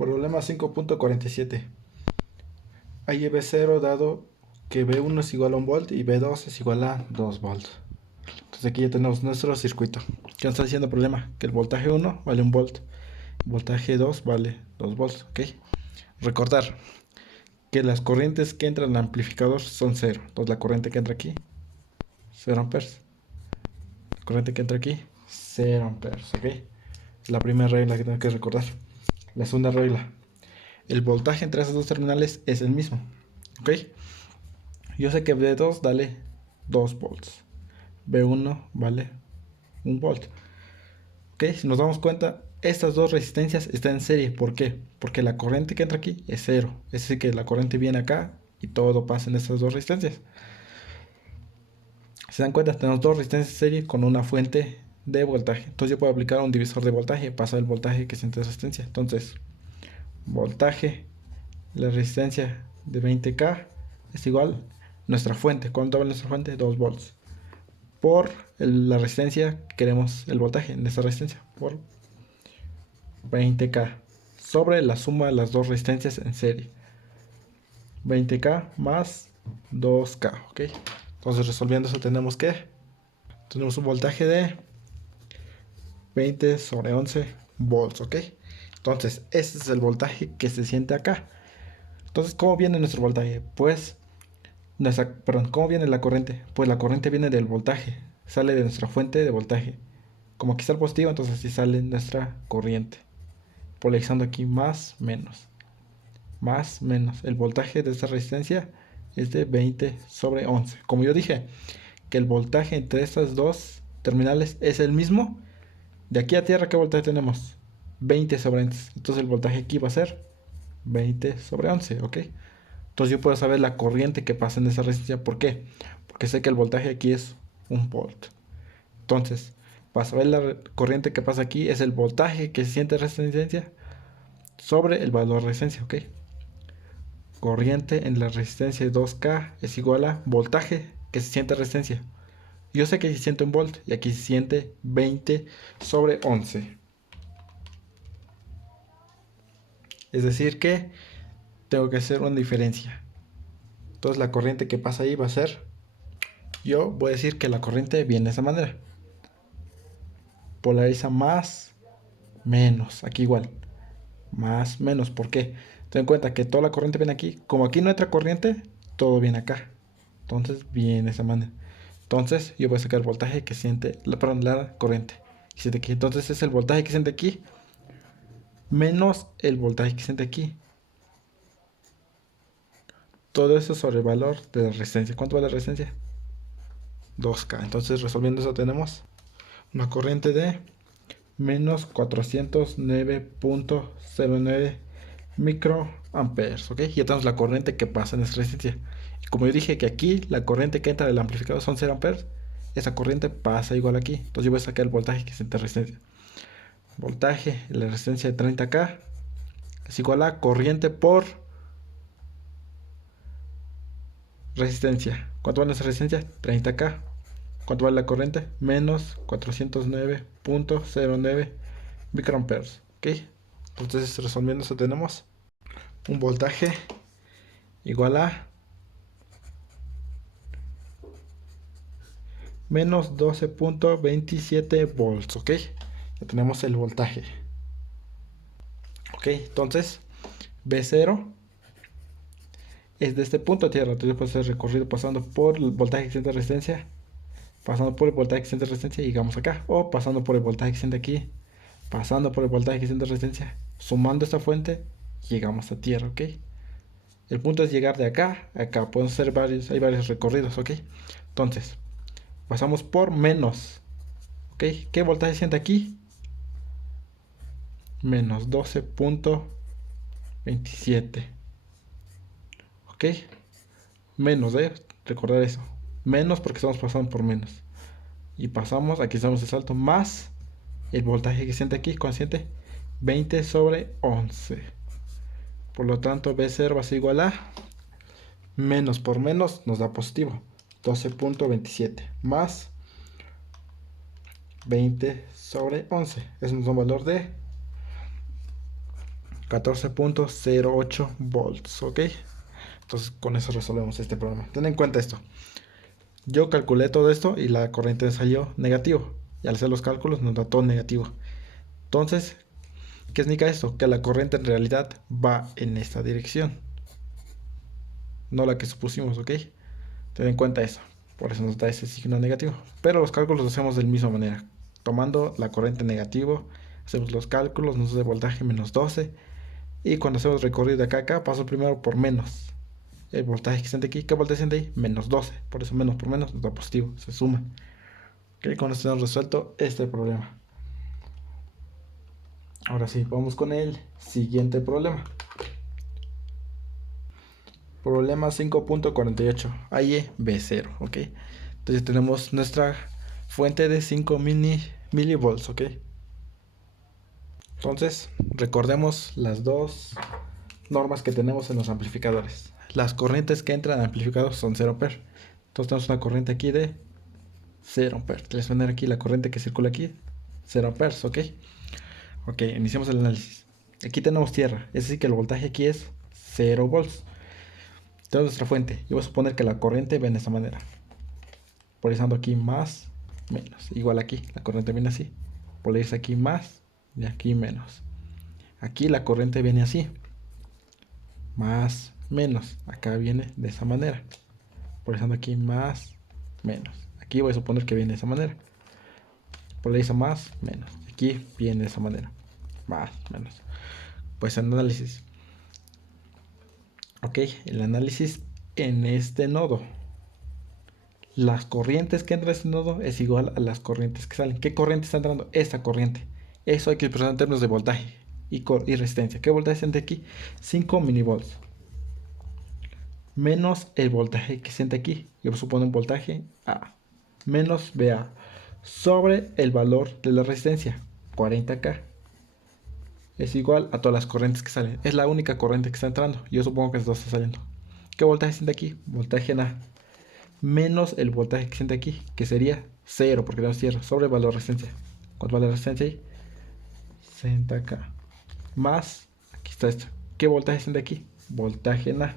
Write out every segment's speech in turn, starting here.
Problema 5.47. Hay B0 dado que B1 es igual a 1 volt y B2 es igual a 2 volts. Entonces aquí ya tenemos nuestro circuito. ¿Qué nos está diciendo el problema? Que el voltaje 1 vale 1 volt. El voltaje 2 vale 2 volts. ¿Ok? Recordar que las corrientes que entran al amplificador son 0. Entonces la corriente que entra aquí, 0 amperes. La corriente que entra aquí, 0 amperes. ¿Ok? Es la primera regla que tengo que recordar. La segunda regla. El voltaje entre esos dos terminales es el mismo. ¿Ok? Yo sé que B2 vale 2 volts. B1 vale 1 volt. ¿Ok? Si nos damos cuenta, estas dos resistencias están en serie. ¿Por qué? Porque la corriente que entra aquí es 0. Es decir, que la corriente viene acá y todo pasa en estas dos resistencias. Si se dan cuenta, tenemos dos resistencias en serie con una fuente de voltaje. Entonces yo puedo aplicar un divisor de voltaje, pasar el voltaje que siente resistencia. Entonces, voltaje, la resistencia de 20K es igual a nuestra fuente. ¿Cuánto vale nuestra fuente? 2 volts. Por la resistencia que queremos, el voltaje de esa resistencia, por 20K. Sobre la suma de las dos resistencias en serie. 20K más 2K. ¿Ok? Entonces resolviendo eso tenemos un voltaje de 20 sobre 11 volts. ¿Ok? Entonces ese es el voltaje que se siente acá. Entonces, ¿cómo viene nuestro voltaje? Pues, ¿cómo viene la corriente? Pues la corriente viene del voltaje, sale de nuestra fuente de voltaje. Como aquí está el positivo, entonces así sale nuestra corriente. Polarizando aquí más, menos. Más, menos. El voltaje de esta resistencia es de 20 sobre 11. Como yo dije, que el voltaje entre estas dos terminales es el mismo. De aquí a tierra, ¿qué voltaje tenemos? 20 sobre 11. Entonces el voltaje aquí va a ser 20 sobre 11, ¿ok? Entonces yo puedo saber la corriente que pasa en esa resistencia. ¿Por qué? Porque sé que el voltaje aquí es 1 volt. Entonces, para saber la corriente que pasa aquí es el voltaje que se siente resistencia sobre el valor de resistencia, ¿ok? Corriente en la resistencia de 2K es igual a voltaje que se siente resistencia. Yo sé que se siente 1 volt y aquí se siente 20 sobre 11. Es decir que tengo que hacer una diferencia. Entonces la corriente que pasa ahí va a ser, yo voy a decir que la corriente viene de esa manera. Polariza más, menos. Aquí igual. Más, menos. ¿Por qué? Ten en cuenta que toda la corriente viene aquí. Como aquí no entra corriente, todo viene acá. Entonces viene de esa manera. Entonces yo voy a sacar el voltaje que siente, la corriente que siente aquí. Entonces es el voltaje que siente aquí menos el voltaje que siente aquí. Todo eso sobre el valor de la resistencia. ¿Cuánto vale la resistencia? 2K. Entonces resolviendo eso tenemos una corriente de menos 409.09 microamperes. ¿Ok? Ya tenemos la corriente que pasa en esta resistencia. Y como yo dije que aquí la corriente que entra del amplificador son 0 amperes, esa corriente pasa igual aquí. Entonces yo voy a sacar el voltaje que siente resistencia. Voltaje, la resistencia de 30K es igual a corriente por resistencia. ¿Cuánto vale esa resistencia? 30K. ¿Cuánto vale la corriente? Menos 409.09 microamperes. ¿Ok? Entonces resolviendo eso tenemos un voltaje igual a menos 12.27 volts. ¿Ok? Ya tenemos el voltaje. ¿Ok? Entonces B0 es de este punto a tierra. Entonces puede ser recorrido pasando por el voltaje que siente resistencia, pasando por el voltaje que siente resistencia y llegamos acá. O pasando por el voltaje que siente aquí, pasando por el voltaje que siente resistencia, sumando esta fuente, llegamos a tierra, ¿ok? El punto es llegar de acá a acá. Pueden ser varios, hay varios recorridos, ¿ok? Entonces, pasamos por menos, ¿ok? ¿Qué voltaje siente aquí? Menos 12.27, ¿ok? Menos, recordar eso. Menos porque estamos pasando por menos. Y pasamos, aquí estamos el salto, más el voltaje que siente aquí, consciente, 20 sobre 11. Por lo tanto, B0 va a ser igual a menos por menos nos da positivo. 12.27 más 20 sobre 11. Es un valor de 14.08 volts, ¿ok? Entonces con eso resolvemos este problema. Ten en cuenta esto. Yo calculé todo esto y la corriente salió negativo. Y al hacer los cálculos nos da todo negativo. Entonces, ¿qué significa esto? Que la corriente en realidad va en esta dirección. No la que supusimos, ¿ok? Ten en cuenta eso. Por eso nos da ese signo negativo. Pero los cálculos los hacemos de la misma manera. Tomando la corriente negativo, hacemos los cálculos, nos da voltaje menos 12. Y cuando hacemos recorrido de acá a acá, paso primero por menos. El voltaje que siente aquí, ¿qué voltaje siente ahí? Menos 12. Por eso menos por menos nos da positivo, se suma. Ok, con esto hemos resuelto este problema. Ahora sí, vamos con el siguiente problema. Problema 5.48, AE B0, ¿ok? Entonces tenemos nuestra fuente de 5 milivolts, ¿ok? Entonces, recordemos las dos normas que tenemos en los amplificadores. Las corrientes que entran al amplificador son 0 amperes. Entonces tenemos una corriente aquí de 0 amperes. Les voy a poner aquí la corriente que circula aquí, 0 amperes, ¿ok? Ok, iniciamos el análisis. Aquí tenemos tierra, es decir que el voltaje aquí es 0 volts. Tenemos nuestra fuente. Yo voy a suponer que la corriente viene de esta manera. Polarizando aquí más, menos. Igual aquí, la corriente viene así. Polariza aquí más y aquí menos. Aquí la corriente viene así. Más, menos. Acá viene de esa manera. Polarizando aquí más, menos. Aquí voy a suponer que viene de esa manera. Polariza más, menos. Aquí viene de esa manera. Más, menos. Pues en análisis. Ok, el análisis en este nodo. Las corrientes que entran a este nodo es igual a las corrientes que salen. ¿Qué corriente está entrando? Esta corriente. Eso hay que expresar en términos de voltaje y resistencia. ¿Qué voltaje siente aquí? 5 milivolts. Menos el voltaje que siente aquí. Yo supongo un voltaje A. Menos VA. Sobre el valor de la resistencia. 40K. Es igual a todas las corrientes que salen. Es la única corriente que está entrando. Yo supongo que estas dos está saliendo. ¿Qué voltaje siente aquí? Voltaje en A. Menos el voltaje que siente aquí, que sería 0, porque tenemos tierra, sobre el valor de resistencia. ¿Cuánto vale la resistencia ahí? 60K. Más, aquí está esto. ¿Qué voltaje siente aquí? Voltaje en A.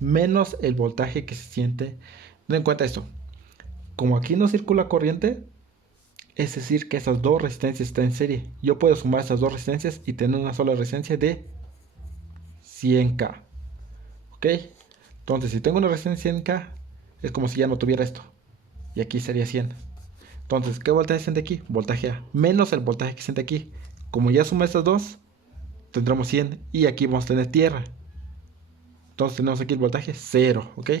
Menos el voltaje que se siente. Ten en cuenta esto. Como aquí no circula corriente, es decir que esas dos resistencias están en serie. Yo puedo sumar esas dos resistencias y tener una sola resistencia de 100K. ¿Ok? Entonces, si tengo una resistencia de 100K, es como si ya no tuviera esto. Y aquí sería 100. Entonces, ¿qué voltaje siente aquí? Voltaje A. Menos el voltaje que siente aquí. Como ya suma estas dos, tendremos 100. Y aquí vamos a tener tierra. Entonces tenemos aquí el voltaje 0. ¿Ok?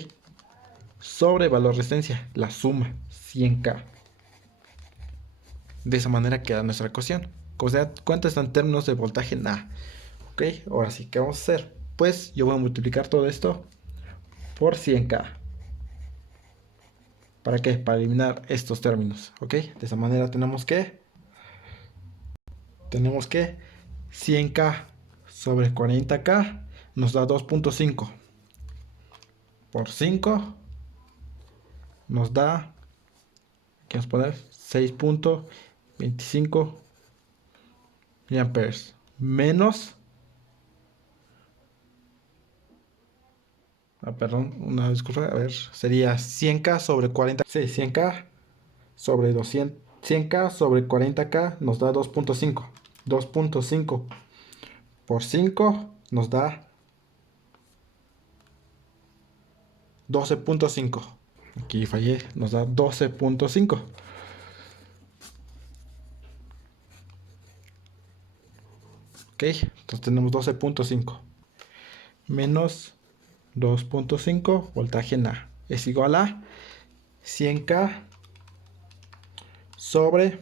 Sobre valor de resistencia. La suma. 100K. De esa manera queda nuestra ecuación. Como se da cuenta, está en términos de voltaje en A. ¿Ok? Ahora sí, ¿qué vamos a hacer? Pues yo voy a multiplicar todo esto por 100K. ¿Para qué? Para eliminar estos términos, ¿ok? De esa manera tenemos que 100K sobre 40K nos da 2.5 por 5 nos da, ¿qué vamos a poner? 6.25 miliamperes menos, perdón, una disculpa, a ver, sería 100K sobre 40, sí, 100K sobre 200, 100K sobre 40K nos da 2.5. 2.5 por 5 nos da 12.5. Aquí fallé, nos da 12.5. Ok, entonces tenemos 12.5 menos 2.5 voltaje en A es igual a 100K sobre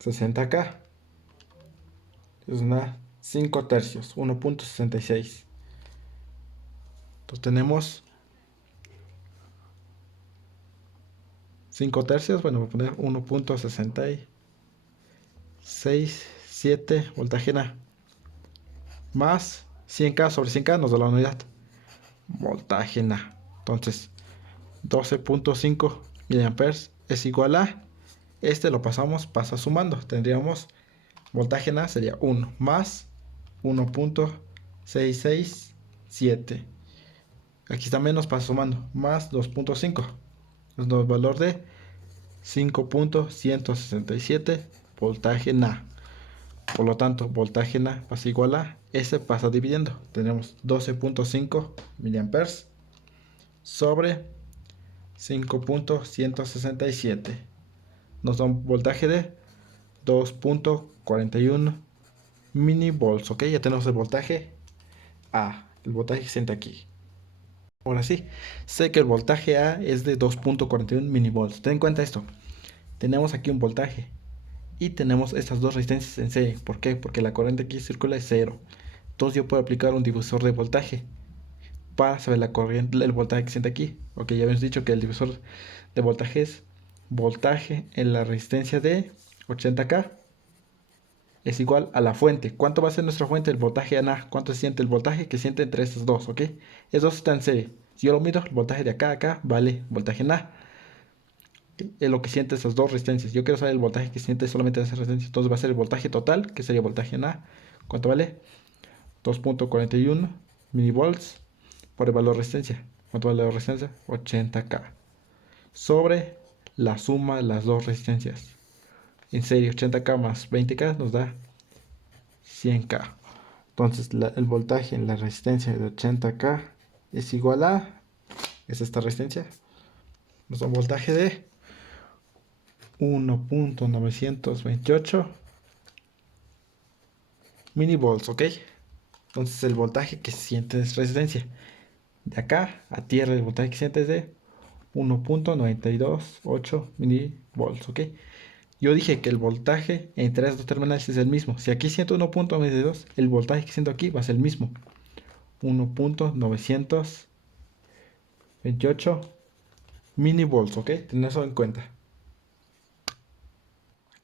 60K. Es una 5 tercios, 1.66. Entonces tenemos 5 tercios, bueno, voy a poner 1.6667 voltaje en A. Más 100K sobre 100K nos da la unidad. Voltaje en A. Entonces 12.5 miliamperes es igual a, este lo pasamos, pasa sumando. Tendríamos voltaje en A sería 1 más 1.667. Aquí está menos, pasa sumando, más 2.5. Nos da el valor de 5.167 voltaje Na. Por lo tanto, voltaje Na pasa igual a S pasa dividiendo. Tenemos 12.5 miliamperes sobre 5.167. Nos da un voltaje de 2.41 minivolts. Ok, ya tenemos el voltaje A, el voltaje que siente aquí. Ahora sí, sé que el voltaje A es de 2.41 minivolts. Ten en cuenta esto. Tenemos aquí un voltaje y tenemos estas dos resistencias en serie. ¿Por qué? Porque la corriente aquí circula es 0. Entonces yo puedo aplicar un divisor de voltaje para saber la corriente, el voltaje que siente aquí. Ok, ya habíamos dicho que el divisor de voltaje es voltaje en la resistencia de 80K es igual a la fuente. ¿Cuánto va a ser nuestra fuente? El voltaje A. ¿Cuánto se siente el voltaje que siente entre estos dos? ¿Ok? Esos dos están en serie. Si yo lo mido, el voltaje de acá a acá vale voltaje en A. Es lo que siente esas dos resistencias. Yo quiero saber el voltaje que siente solamente esa resistencia. Entonces va a ser el voltaje total, que sería voltaje en A. ¿Cuánto vale? 2.41 minivolts por el valor de resistencia. ¿Cuánto vale la resistencia? 80K. Sobre la suma de las dos resistencias. En serie, 80K más 20K nos da 100K. Entonces el voltaje en la resistencia de 80K es igual a, es esta resistencia, nos da un voltaje de 1.928 minivolts, ¿ok? Entonces el voltaje que siente en esta resistencia. De acá a tierra el voltaje que siente es de 1.928 minivolts, ¿ok? Yo dije que el voltaje entre estos dos terminales es el mismo. Si aquí siento 1.92, el voltaje que siento aquí va a ser el mismo. 1.928 minivolts, ¿ok? Ten eso en cuenta.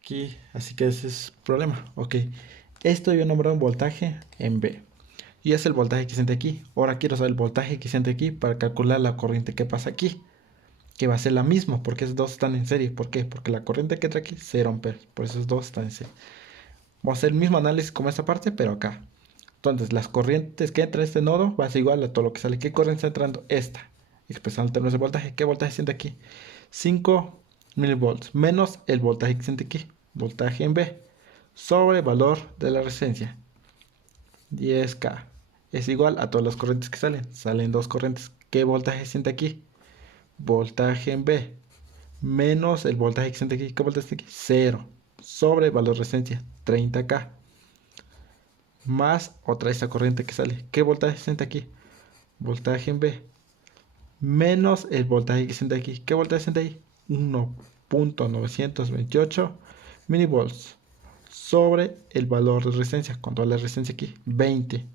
Aquí, así que ese es el problema, ¿ok? Esto yo nombré un voltaje en B. Y es el voltaje que siente aquí. Ahora quiero saber el voltaje que siente aquí para calcular la corriente que pasa aquí. Que va a ser la misma, porque esos dos están en serie. ¿Por qué? Porque la corriente que entra aquí es 0 amperes. Por eso esos dos están en serie. Vamos a hacer el mismo análisis como esta parte, pero acá. Entonces, las corrientes que entra en este nodo va a ser igual a todo lo que sale. ¿Qué corriente está entrando? Esta. Expresando en términos de voltaje. ¿Qué voltaje siente aquí? 5 milivolts menos el voltaje que siente aquí. Voltaje en B. Sobre valor de la resistencia. 10K. Es igual a todas las corrientes que salen. Salen dos corrientes. ¿Qué voltaje siente aquí? Voltaje en B. Menos el voltaje que siente aquí. ¿Qué voltaje siente aquí? 0. Sobre valor de resistencia. 30K. Más otra esta corriente que sale. ¿Qué voltaje siente aquí? Voltaje en B. Menos el voltaje que siente aquí. ¿Qué voltaje siente ahí? 1.928 minivolts. Sobre el valor de resistencia. ¿Cuánto vale la resistencia aquí? 20.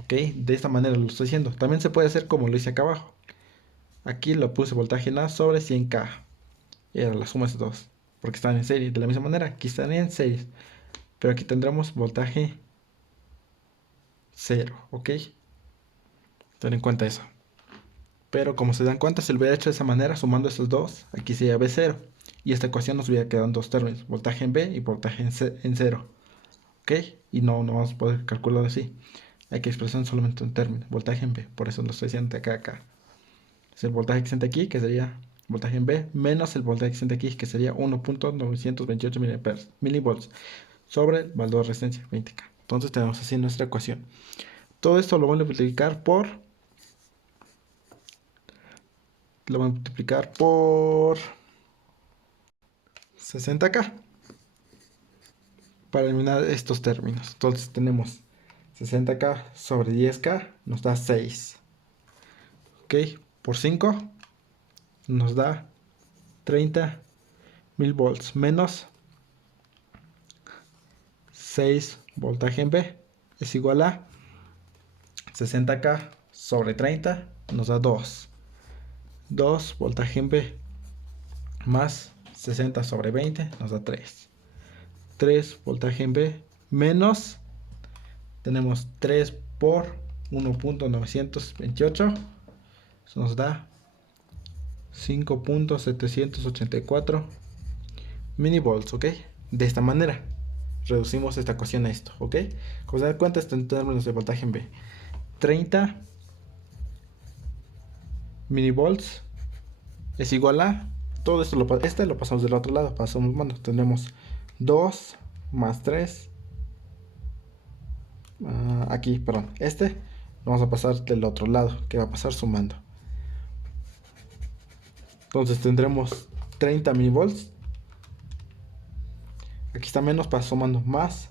Ok, de esta manera lo estoy haciendo. También se puede hacer como lo hice acá abajo. Aquí lo puse voltaje en A sobre 100K. Era la suma de estos dos. Porque están en serie. De la misma manera, aquí están en serie. Pero aquí tendremos voltaje 0. Ok. Ten en cuenta eso. Pero como se dan cuenta, si lo hubiera hecho de esa manera, sumando estos dos, aquí sería B0. Y esta ecuación nos hubiera quedado en dos términos. Voltaje en B y voltaje en 0. Ok. Y no vamos a poder calcularlo así. Hay que expresar solamente un término. Voltaje en B. Por eso lo estoy haciendo de acá a acá. Es el voltaje que siente aquí, que sería voltaje en B, menos el voltaje que siente aquí, que sería 1.928 milivolts, sobre el valor de resistencia, 20K. Entonces tenemos así nuestra ecuación. Todo esto lo voy a multiplicar por 60K para eliminar estos términos. Entonces tenemos 60K sobre 10K nos da 6. Ok, por 5 nos da 30.000 volts menos 6 voltaje en B es igual a 60K sobre 30 nos da 2. 2 voltaje en B más 60 sobre 20 nos da 3. 3 voltaje en B menos, tenemos 3 por 1.928, eso nos da 5.784 minivolts, ¿ok? De esta manera. reducimos esta ecuación a esto, ¿ok? Como se dan cuenta, esto en términos de voltaje en B. 30 milivolts es igual a... Todo esto lo pasamos del otro lado, pasamos mano. Tenemos 2 más 3. Aquí, perdón. Lo vamos a pasar del otro lado, que va a pasar sumando. Entonces tendremos 30 milivolts. Aquí está menos, para sumando más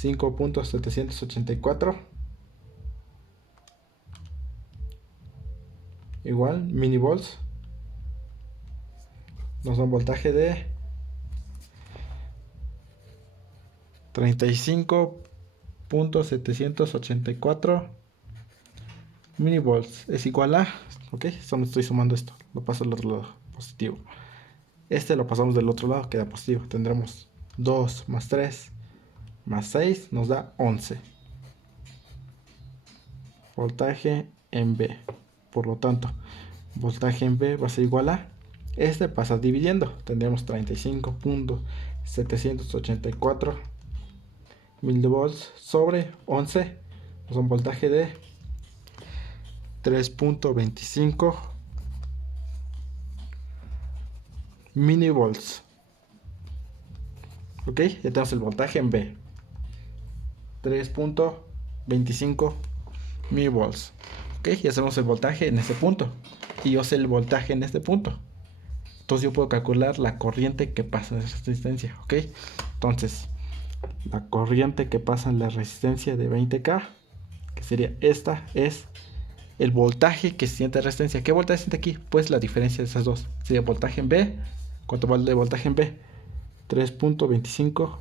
5.784 igual milivolts. Nos da un voltaje de 35.784 milivolts es igual a, ok, solo estoy sumando esto, lo paso al otro lado, positivo. Lo pasamos del otro lado, queda positivo. Tendremos 2 más 3 más 6 nos da 11 voltaje en B. Por lo tanto, voltaje en B va a ser igual a, pasa dividiendo, tendremos 35.784 milivolts sobre 11, pues un voltaje de 3.25 milivolts. Ok, ya tenemos el voltaje en B, 3.25 milivolts. Ok, ya sabemos el voltaje en este punto y yo sé el voltaje en este punto. Entonces yo puedo calcular la corriente que pasa en esa resistencia. Ok, entonces la corriente que pasa en la resistencia de 20K, que sería esta, es el voltaje que siente la resistencia. ¿Qué voltaje siente aquí? Pues la diferencia de esas dos. Sería voltaje en B. ¿Cuánto vale el voltaje en B? 3.25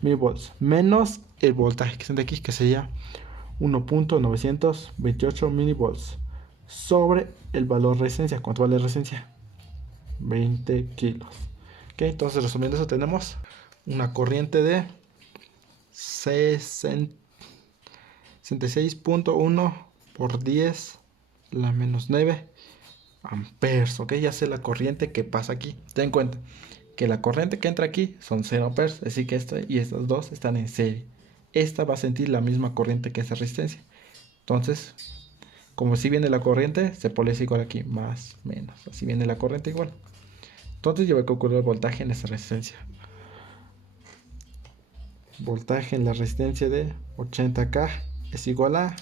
milivolts. Menos el voltaje que siente aquí, que sería 1.928 milivolts. Sobre el valor de resistencia. ¿Cuánto vale la resistencia? 20 kilos. Ok, entonces resumiendo eso, tenemos una corriente de 66.1 por 10 la menos 9 amperes. Ok, ya sé la corriente que pasa aquí. Ten en cuenta que la corriente que entra aquí son 0 amperes, así que esta y estas dos están en serie. Esta va a sentir la misma corriente que esa resistencia. Entonces, como si viene la corriente, se polariza igual aquí, más, menos. Así viene la corriente igual. Entonces yo voy a calcular el voltaje en esta resistencia. Voltaje en la resistencia de 80K es igual a...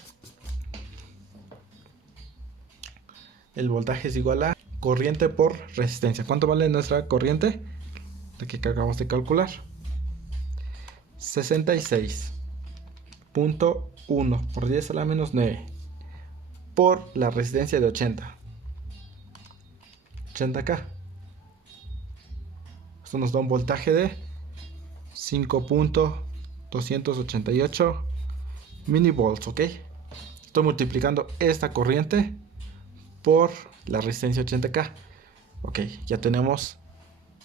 El voltaje es igual a corriente por resistencia. ¿Cuánto vale nuestra corriente? La que acabamos de calcular. 66.1 por 10 a la menos 9 por la resistencia de 80K. Esto nos da un voltaje de 5.288 milivolts, ¿ok? Estoy multiplicando esta corriente por la resistencia 80K. Ok, ya tenemos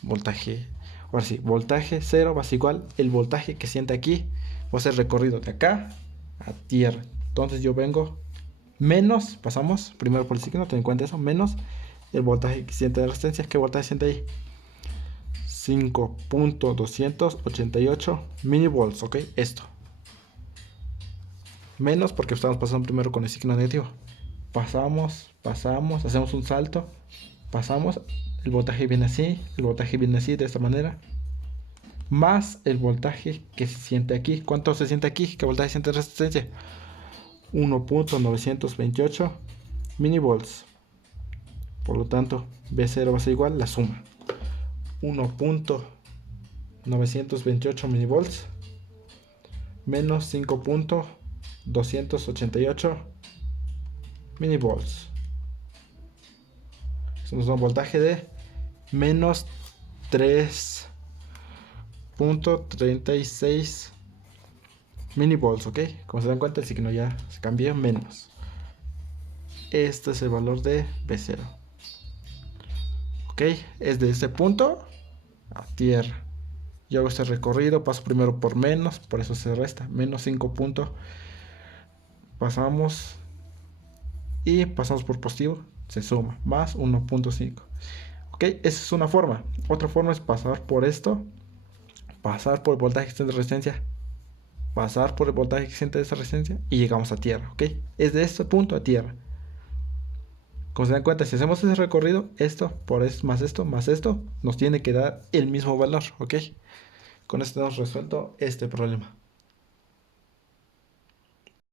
voltaje. Ahora sí, voltaje 0 va a ser igual el voltaje que siente aquí. Va a ser recorrido de acá a tierra. Entonces yo vengo menos, pasamos primero por el signo, ten en cuenta eso, menos el voltaje que siente de resistencia. ¿Qué voltaje siente ahí? 5.288 milivolts, ok, esto. Menos porque estamos pasando primero con el signo negativo. Pasamos, hacemos un salto, pasamos, el voltaje viene así, el voltaje viene así, de esta manera. Más el voltaje que se siente aquí. ¿Cuánto se siente aquí? ¿Qué voltaje siente resistencia? 1.928 milivolts. Por lo tanto, B0 va a ser igual la suma. 1.928 milivolts menos 5.288 milivolts. Eso nos da un voltaje de menos 3.36 milivolts, ok. Como se dan cuenta, el signo ya se cambió, menos. Este es el valor de B0. Ok, es de este punto a tierra. Yo hago este recorrido, paso primero por menos, por eso se resta, menos 5 puntos. Pasamos y pasamos por positivo, se suma, más 1.5. Ok, esa es una forma. Otra forma es pasar por esto, pasar por el voltaje existente de resistencia, pasar por el voltaje existente de esa resistencia y llegamos a tierra, ¿ok? Es de este punto a tierra. Como se dan cuenta, si hacemos ese recorrido, esto por esto, más esto, nos tiene que dar el mismo valor, ¿ok? Con esto hemos resuelto este problema.